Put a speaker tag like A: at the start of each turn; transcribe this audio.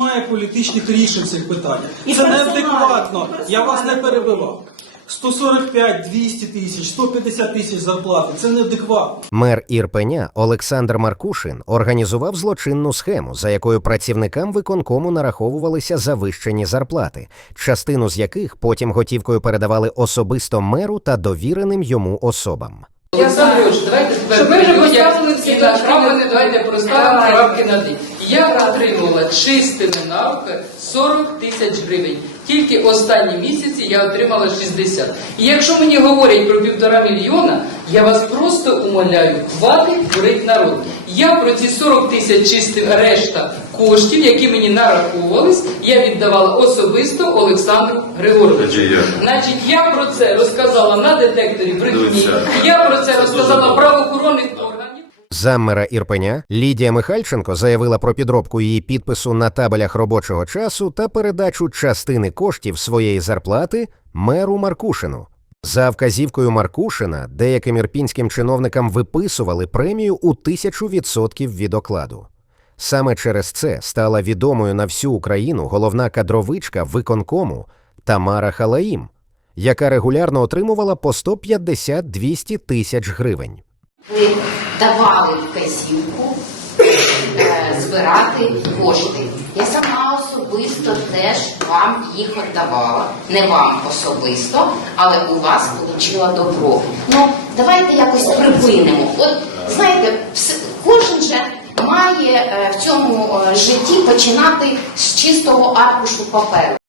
A: Немає політичних рішень в цих питаннях. Це неадекватно. Я вас не перебивав. 145, 200 тисяч, 150 тисяч зарплати. Це неадекватно.
B: Мер Ірпеня Олександр Маркушин організував злочинну схему, за якою працівникам виконкому нараховувалися завищені зарплати, частину з яких потім готівкою передавали особисто меру та довіреним йому особам.
C: Олександр Ильич, давайте тепер
D: Щоб ми вже поставили всі
C: і на
D: точки над «і».
C: давайте поставимо
D: Давайте.
C: крапки над «і». Я отримувала чистими навки 40 тисяч гривень. Тільки останні місяці я отримала 60. І якщо мені говорять про півтора мільйона, я вас просто умоляю, хватить дурить народ. Я про ці 40 тисяч чистих решта коштів, які мені нараховувались, я віддавала особисто Олександру Григоровичу. Значить, я про це розказала на детекторі брехні. Я про це розказала
E: дуже
C: правоохоронних.
B: Заммера Ірпеня Лідія Михальченко заявила про підробку її підпису на табелях робочого часу та передачу частини коштів своєї зарплати меру Маркушину. За вказівкою Маркушина деяким ірпінським чиновникам виписували премію у тисячу відсотків від окладу. Саме через це стала відомою на всю Україну головна кадровичка виконкому Тамара Халаїм, яка регулярно отримувала по 150-200 тисяч гривень.
F: Давали вказівку е, збирати кошти. Я сама особисто теж вам їх віддавала. Не вам особисто, але у вас отримала добро. Ну, давайте якось припинимо. От знаєте, кожен же має е, в цьому е, житті починати з чистого аркушу паперу.